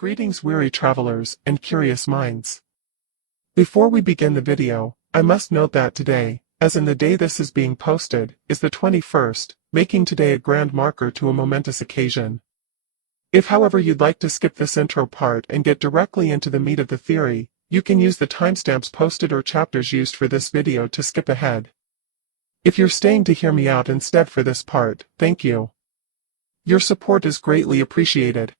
Greetings weary travelers and curious minds. Before we begin the video, I must note that today, as in the day this is being posted, is the 21st, making today a grand marker to a momentous occasion. If however you'd like to skip this intro part and get directly into the meat of the theory, you can use the timestamps posted or chapters used for this video to skip ahead. If you're staying to hear me out instead for this part, thank you. Your support is greatly appreciated.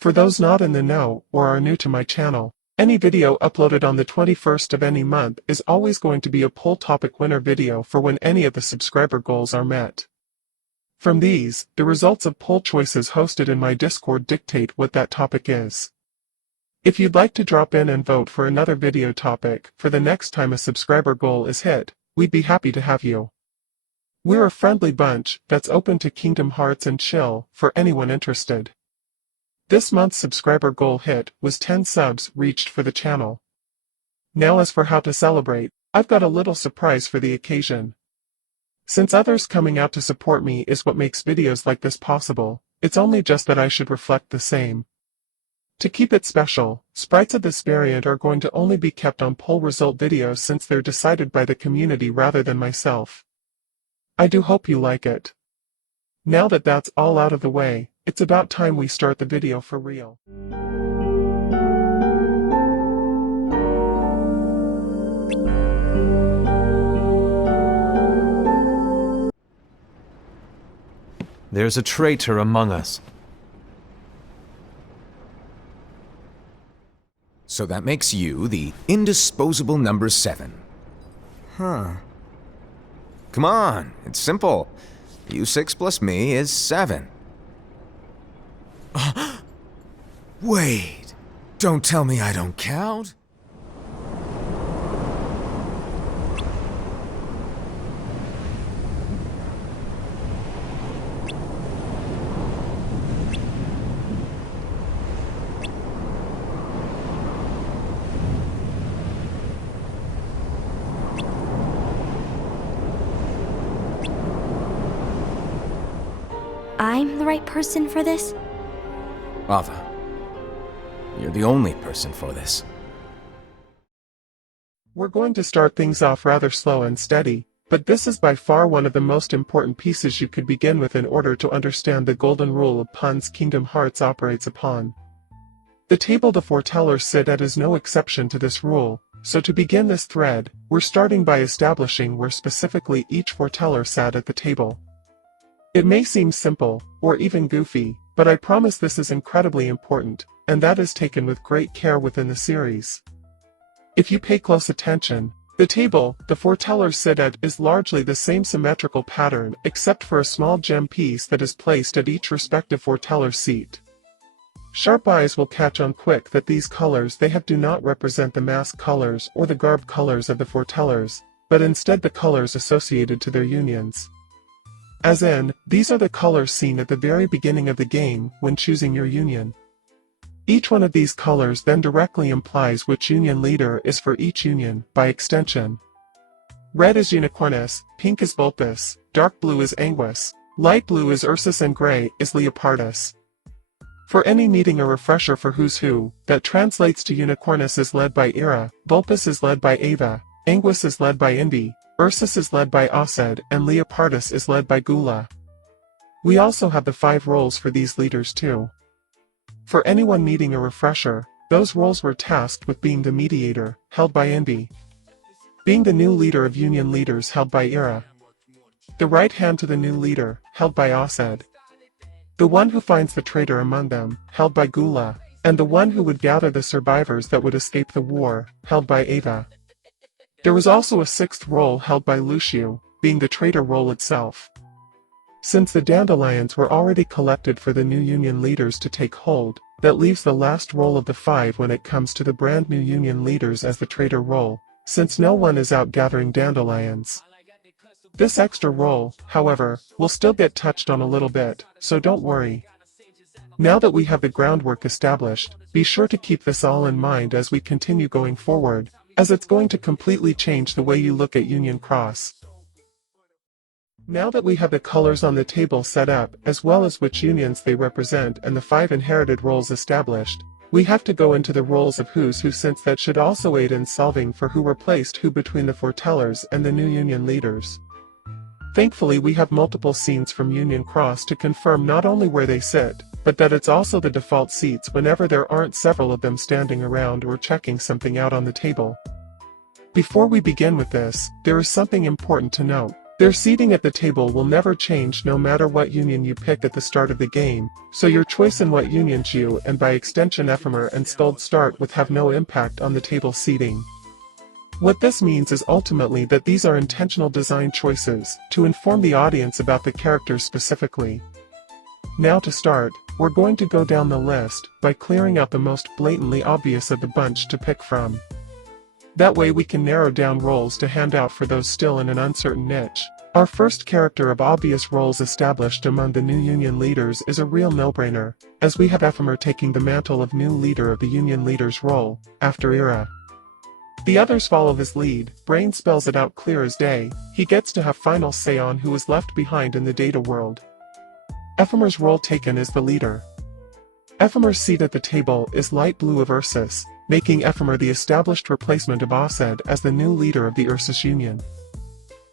For those not in the know or are new to my channel, any video uploaded on the 21st of any month is always going to be a poll topic winner video for when any of the subscriber goals are met. From these, the results of poll choices hosted in my Discord dictate what that topic is. If you'd like to drop in and vote for another video topic for the next time a subscriber goal is hit, we'd be happy to have you. We're a friendly bunch that's open to Kingdom Hearts and chill for anyone interested. This month's subscriber goal hit was 10 subs reached for the channel. Now as for how to celebrate, I've got a little surprise for the occasion. Since others coming out to support me is what makes videos like this possible, it's only just that I should reflect the same. To keep it special, sprites of this variant are going to only be kept on poll result videos since they're decided by the community rather than myself. I do hope you like it. Now that that's all out of the way, it's about time we start the video for real. There's a traitor among us. So that makes you the indisposable number 7. Huh. Come on, it's simple. U6 plus me is 7. Wait, don't tell me I don't count? I'm the right person for this? Ava, you're the only person for this. We're going to start things off rather slow and steady, but this is by far one of the most important pieces you could begin with in order to understand the golden rule of puns Kingdom Hearts operates upon. The table the foretellers sit at is no exception to this rule, so to begin this thread, we're starting by establishing where specifically each foreteller sat at the table. It may seem simple, or even goofy, but I promise this is incredibly important, and that is taken with great care within the series. If you pay close attention, the table the foretellers sit at is largely the same symmetrical pattern except for a small gem piece that is placed at each respective foreteller's seat. Sharp eyes will catch on quick that these colors they have do not represent the mask colors or the garb colors of the foretellers, but instead the colors associated to their unions. As in, these are the colors seen at the very beginning of the game when choosing your union. Each one of these colors then directly implies which union leader is for each union, by extension. Red is Unicornus, pink is Vulpes, dark blue is Anguis, light blue is Ursus and gray is Leopardus. For any needing a refresher for who's who, that translates to Unicornus is led by Ira, Vulpes is led by Ava, Anguis is led by Invi, Ursus is led by Osed, and Leopardus is led by Gula. We also have the 5 roles for these leaders too. For anyone needing a refresher, those roles were tasked with being the mediator, held by Envy, being the new leader of union leaders held by Ira, the right hand to the new leader, held by Osed, the one who finds the traitor among them, held by Gula, and the one who would gather the survivors that would escape the war, held by Ava. There was also a 6th role held by Lucio, being the traitor role itself. Since the dandelions were already collected for the new union leaders to take hold, that leaves the last role of the 5 when it comes to the brand new union leaders as the traitor role, since no one is out gathering dandelions. This extra role, however, will still get touched on a little bit, so don't worry. Now that we have the groundwork established, be sure to keep this all in mind as we continue going forward, as it's going to completely change the way you look at Union Cross. Now that we have the colors on the table set up, as well as which unions they represent and the 5 inherited roles established, we have to go into the roles of who's who, since that should also aid in solving for who replaced who between the foretellers and the new union leaders. Thankfully, we have multiple scenes from Union Cross to confirm not only where they sit, but that it's also the default seats whenever there aren't several of them standing around or checking something out on the table. Before we begin with this, there is something important to note. Their seating at the table will never change no matter what union you pick at the start of the game, so your choice in what unions you and by extension Ephemer and Skuld start with have no impact on the table seating. What this means is ultimately that these are intentional design choices, to inform the audience about the characters specifically. Now to start, we're going to go down the list by clearing out the most blatantly obvious of the bunch to pick from. That way we can narrow down roles to hand out for those still in an uncertain niche. Our first character of obvious roles established among the new Union leaders is a real no-brainer, as we have Ephemer taking the mantle of new leader of the Union leaders role, after Ira. The others follow his lead. Brain spells it out clear as day. He gets to have final say on who is left behind in the data world. Ephemer's role taken is the leader. Ephemer's seat at the table is light blue of Ursus, making Ephemer the established replacement of Osed as the new leader of the Ursus Union.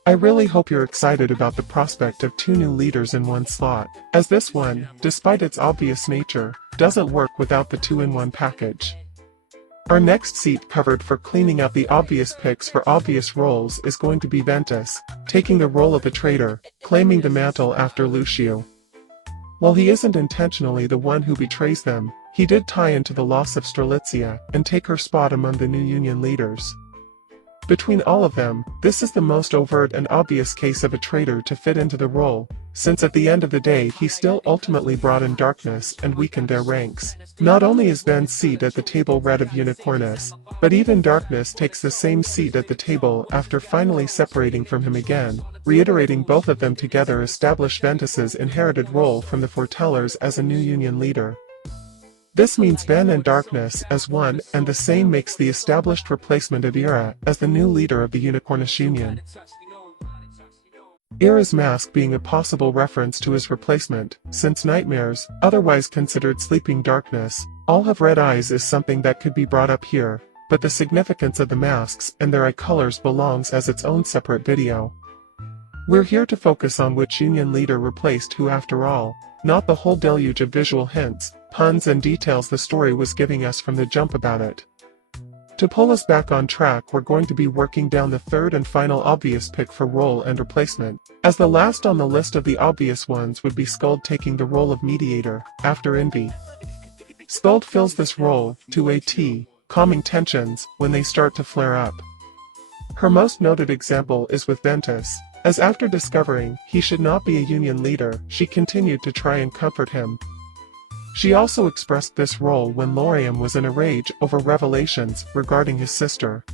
I really hope you're excited about the prospect of 2 new leaders in one slot, as this one, despite its obvious nature, doesn't work without the 2-in-1 package. Our next seat covered for cleaning out the obvious picks for obvious roles is going to be Ventus, taking the role of the traitor, claiming the mantle after Lucio. While he isn't intentionally the one who betrays them, he did tie into the loss of Strelitzia and take her spot among the new Union leaders. Between all of them, this is the most overt and obvious case of a traitor to fit into the role, since at the end of the day he still ultimately brought in darkness and weakened their ranks. Not only is Ven's seat at the table red of Unicornus, but even Darkness takes the same seat at the table after finally separating from him again, reiterating both of them together establish Ventus's inherited role from the Foretellers as a new Union leader. This means Ven and Darkness as one and the same makes the established replacement of Ira as the new leader of the Unicornus Union. Ira's mask being a possible reference to his replacement, since nightmares, otherwise considered sleeping darkness, all have red eyes is something that could be brought up here, but the significance of the masks and their eye colors belongs as its own separate video. We're here to focus on which Union leader replaced who after all, not the whole deluge of visual hints, puns and details the story was giving us from the jump about it. To pull us back on track, we're going to be working down the third and final obvious pick for role and replacement, as the last on the list of the obvious ones would be Skuld taking the role of mediator, after Envy. Skuld fills this role, to a T, calming tensions when they start to flare up. Her most noted example is with Ventus, as after discovering he should not be a Union leader, she continued to try and comfort him. She also expressed this role when Laurium was in a rage over revelations regarding his sister.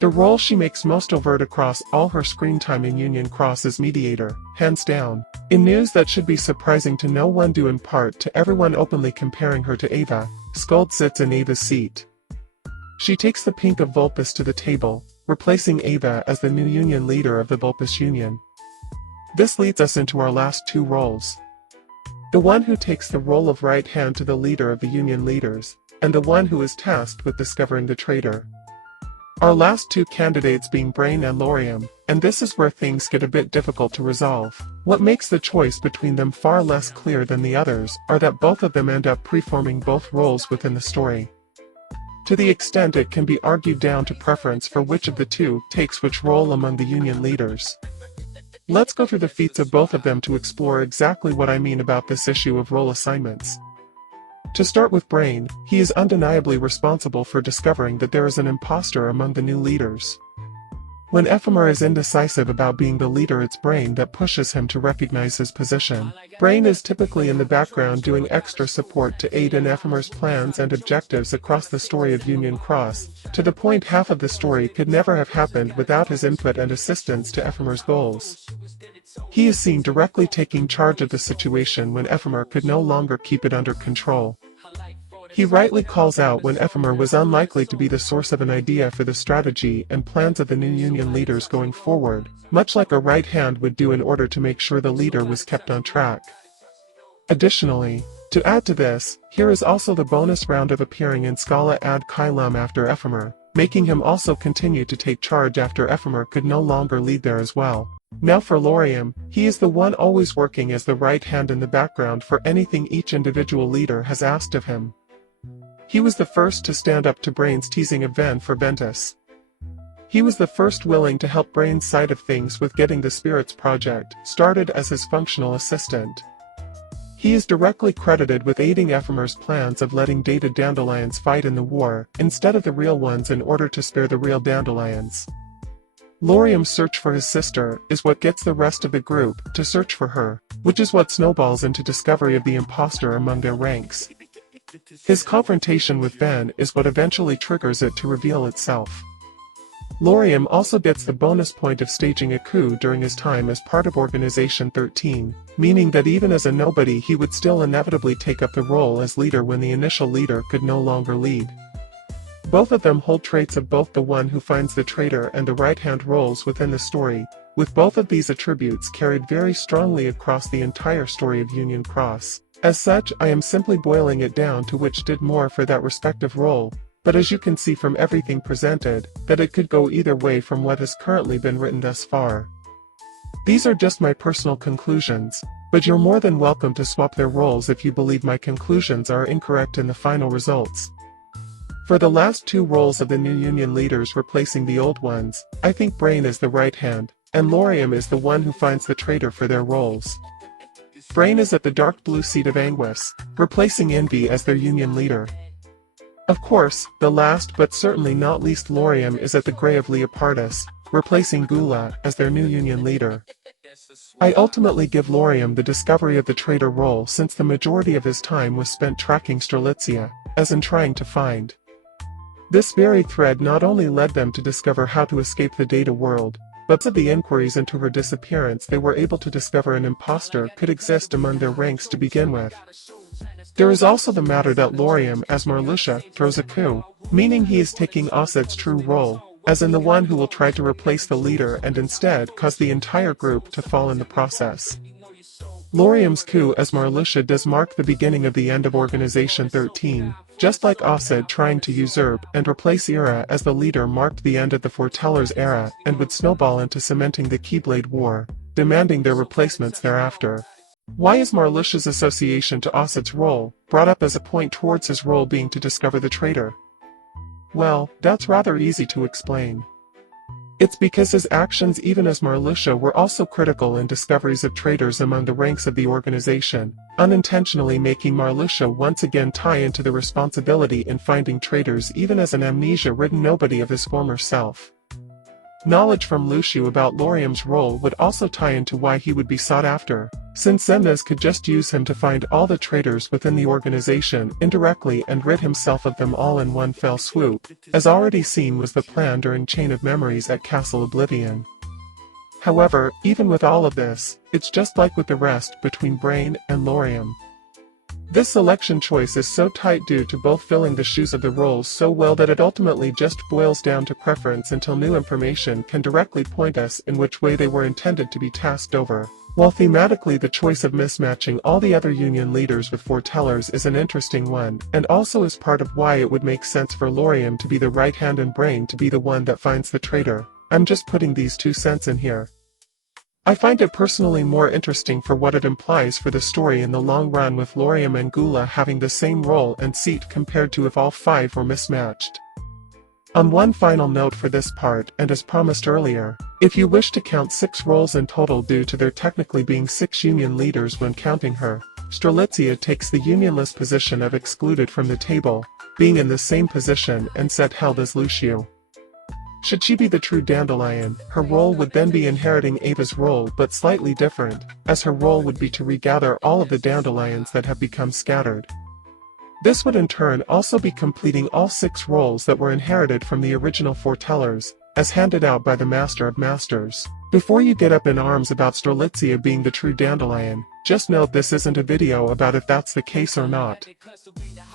The role she makes most overt across all her screen time in Union Cross is mediator, hands down. In news that should be surprising to no one due in part to everyone openly comparing her to Ava, Skuld sits in Ava's seat. She takes the pink of Vulpus to the table, replacing Ava as the new Union leader of the Vulpus Union. This leads us into our last 2 roles. The one who takes the role of right hand to the leader of the Union leaders, and the one who is tasked with discovering the traitor. Our last 2 candidates being Brain and Laurium, and this is where things get a bit difficult to resolve. What makes the choice between them far less clear than the others are that both of them end up preforming both roles within the story. To the extent it can be argued down to preference for which of the 2 takes which role among the Union leaders. Let's go through the feats of both of them to explore exactly what I mean about this issue of role assignments. To start with Brain, he is undeniably responsible for discovering that there is an imposter among the new leaders. When Ephemer is indecisive about being the leader, it's Brain that pushes him to recognize his position. Brain is typically in the background doing extra support to aid in Ephemer's plans and objectives across the story of Union Cross, to the point half of the story could never have happened without his input and assistance to Ephemer's goals. He is seen directly taking charge of the situation when Ephemer could no longer keep it under control. He rightly calls out when Ephemer was unlikely to be the source of an idea for the strategy and plans of the new Union leaders going forward, much like a right hand would do in order to make sure the leader was kept on track. Additionally, to add to this, here is also the bonus round of appearing in Scala ad Caelum after Ephemer, making him also continue to take charge after Ephemer could no longer lead there as well. Now for Laurium, he is the one always working as the right hand in the background for anything each individual leader has asked of him. He was the first to stand up to Brain's teasing of Ven for Ventus. He was the first willing to help Brain's side of things with getting the Spirits project started as his functional assistant. He is directly credited with aiding Ephemer's plans of letting dated dandelions fight in the war, instead of the real ones in order to spare the real dandelions. Laurium's search for his sister is what gets the rest of the group to search for her, which is what snowballs into discovery of the imposter among their ranks. His confrontation with Ven is what eventually triggers it to reveal itself. Laurium also gets the bonus point of staging a coup during his time as part of Organization 13, meaning that even as a nobody he would still inevitably take up the role as leader when the initial leader could no longer lead. Both of them hold traits of both the one who finds the traitor and the right-hand roles within the story, with both of these attributes carried very strongly across the entire story of Union Cross. As such, I am simply boiling it down to which did more for that respective role, but as you can see from everything presented, that it could go either way from what has currently been written thus far. These are just my personal conclusions, but you're more than welcome to swap their roles if you believe my conclusions are incorrect in the final results. For the last two roles of the new Union leaders replacing the old ones, I think Brain is the right hand, and Laurium is the one who finds the traitor for their roles. Brain is at the dark blue seat of Anguis, replacing Envy as their Union leader. Of course, the last but certainly not least Laurium is at the gray of Leopardus, replacing Gula as their new Union leader. I ultimately give Laurium the discovery of the traitor role since the majority of his time was spent tracking Strelitzia, as in trying to find. This very thread not only led them to discover how to escape the data world, but of the inquiries into her disappearance they were able to discover an imposter could exist among their ranks to begin with. There is also the matter that Laurium, as Marluxia, throws a coup, meaning he is taking Ossed's true role, as in the one who will try to replace the leader and instead cause the entire group to fall in the process. Laurium's coup as Marluxia does mark the beginning of the end of Organization 13, just like Ossed trying to usurp and replace Ira as the leader marked the end of the Foretellers era and would snowball into cementing the Keyblade War, demanding their replacements thereafter. Why is Marluxia's association to Ossed's role brought up as a point towards his role being to discover the traitor? Well, that's rather easy to explain. It's because his actions even as Marluxia were also critical in discoveries of traitors among the ranks of the organization, unintentionally making Marluxia once again tie into the responsibility in finding traitors even as an amnesia-ridden nobody of his former self. Knowledge from Luciu about Laurium's role would also tie into why he would be sought after, since Zemnes could just use him to find all the traitors within the organization indirectly and rid himself of them all in one fell swoop, as already seen was the plan during Chain of Memories at Castle Oblivion. However, even with all of this, it's just like with the rest between Brain and Laurium. This selection choice is so tight due to both filling the shoes of the roles so well that it ultimately just boils down to preference until new information can directly point us in which way they were intended to be tasked over. While thematically the choice of mismatching all the other Union leaders with Foretellers is an interesting one, and also is part of why it would make sense for Laurium to be the right hand and Brain to be the one that finds the traitor, I'm just putting these 2 cents in here. I find it personally more interesting for what it implies for the story in the long run with Laurium and Gula having the same role and seat compared to if all 5 were mismatched. On one final note for this part, and as promised earlier, if you wish to count 6 roles in total due to there technically being 6 Union leaders when counting her, Strelitzia takes the Unionless position of excluded from the table, being in the same position and set held as Luciu. Should she be the true dandelion, her role would then be inheriting Ava's role but slightly different, as her role would be to regather all of the dandelions that have become scattered. This would in turn also be completing all 6 roles that were inherited from the original Foretellers, as handed out by the Master of Masters. Before you get up in arms about Strelitzia being the true dandelion, just note this isn't a video about if that's the case or not.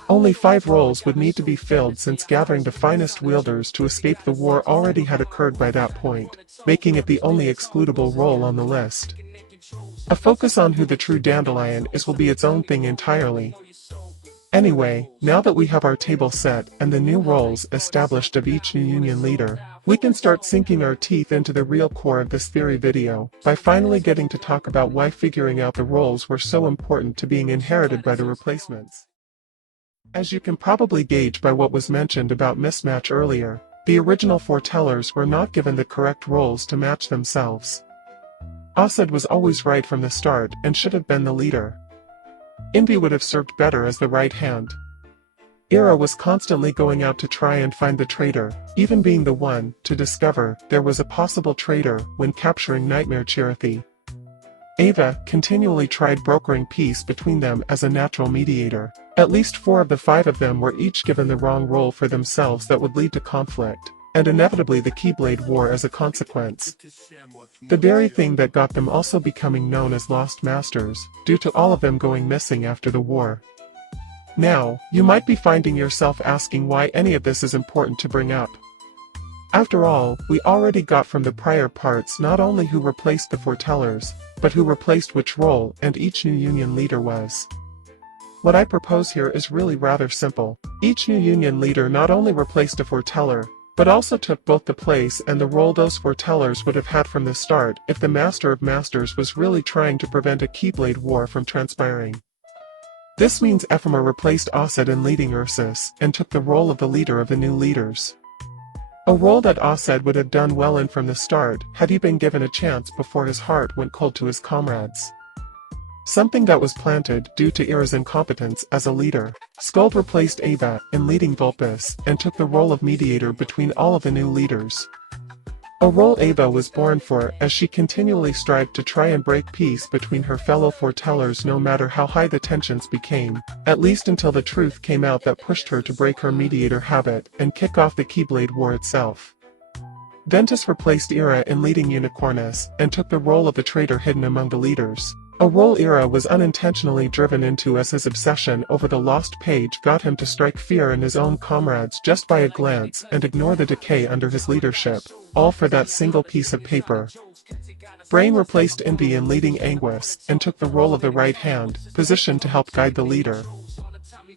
Only 5 roles would need to be filled since gathering the finest wielders to escape the war already had occurred by that point, making it the only excludable role on the list. A focus on who the true dandelion is will be its own thing entirely. Anyway, now that we have our table set and the new roles established of each new union leader, we can start sinking our teeth into the real core of this theory video, by finally getting to talk about why figuring out the roles were so important to being inherited by the replacements. As you can probably gauge by what was mentioned about mismatch earlier, the original foretellers were not given the correct roles to match themselves. Asad was always right from the start and should have been the leader. Envy would have served better as the right hand. Ira was constantly going out to try and find the traitor, even being the one to discover there was a possible traitor when capturing Nightmare Chirithy. Ava continually tried brokering peace between them as a natural mediator. At least 4 of the 5 of them were each given the wrong role for themselves that would lead to conflict, and inevitably the Keyblade War as a consequence. The very thing that got them also becoming known as Lost Masters, due to all of them going missing after the war. Now, you might be finding yourself asking why any of this is important to bring up. After all, we already got from the prior parts not only who replaced the foretellers, but who replaced which role and each new union leader was. What I propose here is really rather simple. Each new union leader not only replaced a foreteller, but also took both the place and the role those foretellers would have had from the start if the Master of Masters was really trying to prevent a Keyblade War from transpiring. This means Ephema replaced Asad in leading Ursus and took the role of the leader of the new leaders. A role that Asad would have done well in from the start had he been given a chance before his heart went cold to his comrades. Something that was planted due to Ira's incompetence as a leader. Skuld replaced Ava in leading Vulpes and took the role of mediator between all of the new leaders. A role Ava was born for as she continually strived to try and break peace between her fellow foretellers no matter how high the tensions became, at least until the truth came out that pushed her to break her mediator habit and kick off the Keyblade War itself. Ventus replaced Ira in leading Unicornus and took the role of the traitor hidden among the leaders. A role Ira was unintentionally driven into as his obsession over the lost page got him to strike fear in his own comrades just by a glance and ignore the decay under his leadership, all for that single piece of paper. Brain replaced Envy in leading Anguis and took the role of the right hand, positioned to help guide the leader.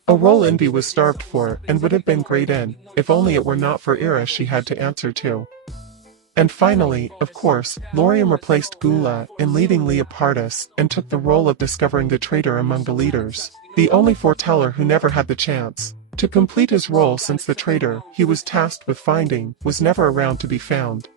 A role Envy was starved for and would have been great in, if only it were not for Ira she had to answer to. And finally, of course, Laurium replaced Gula in leading Leopardus and took the role of discovering the traitor among the leaders, the only foreteller who never had the chance to complete his role since the traitor he was tasked with finding was never around to be found.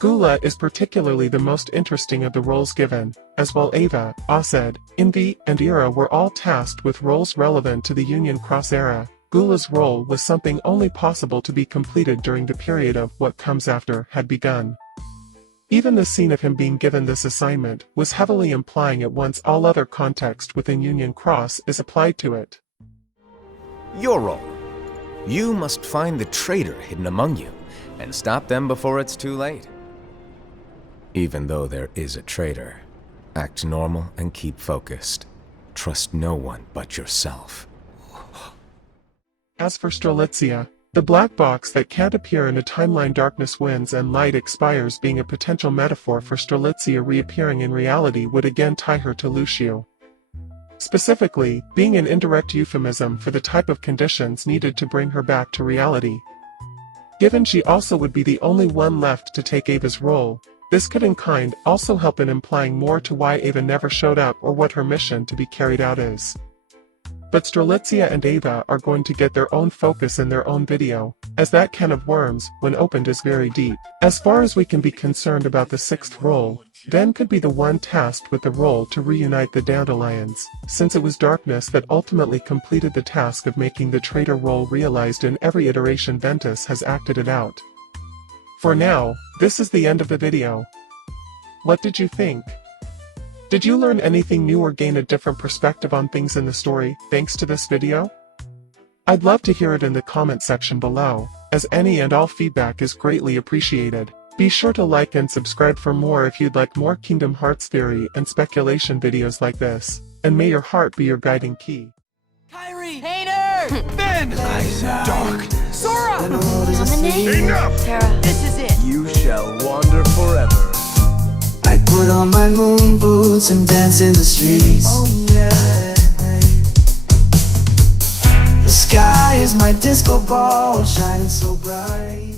Gula is particularly the most interesting of the roles given, as while Ava, Asad, Envy, and Ira were all tasked with roles relevant to the Union Cross era. Gula's role was something only possible to be completed during the period of what comes after had begun. Even the scene of him being given this assignment was heavily implying at once all other context within Union Cross is applied to it. Your role. You must find the traitor hidden among you, and stop them before it's too late. Even though there is a traitor, act normal and keep focused. Trust no one but yourself. As for Strelitzia, the black box that can't appear in a timeline, darkness wins and light expires being a potential metaphor for Strelitzia reappearing in reality would again tie her to Lucio. Specifically, being an indirect euphemism for the type of conditions needed to bring her back to reality. Given she also would be the only one left to take Ava's role, this could in kind also help in implying more to why Ava never showed up or what her mission to be carried out is. But Strelitzia and Ava are going to get their own focus in their own video, as that can of worms, when opened, is very deep. As far as we can be concerned about the 6th role, Den could be the one tasked with the role to reunite the Dandelions, since it was Darkness that ultimately completed the task of making the traitor role realized in every iteration Ventus has acted it out. For now, this is the end of the video. What did you think? Did you learn anything new or gain a different perspective on things in the story, thanks to this video? I'd love to hear it in the comment section below, as any and all feedback is greatly appreciated. Be sure to like and subscribe for more if you'd like more Kingdom Hearts theory and speculation videos like this. And may your heart be your guiding key. Kyrie! Hayner! Ben! Dark. Sora! Enough! Terra. This is it! You shall wander forever. I put on my moon boots and dance in the streets. Oh yeah. The sky is my disco ball, shining so bright.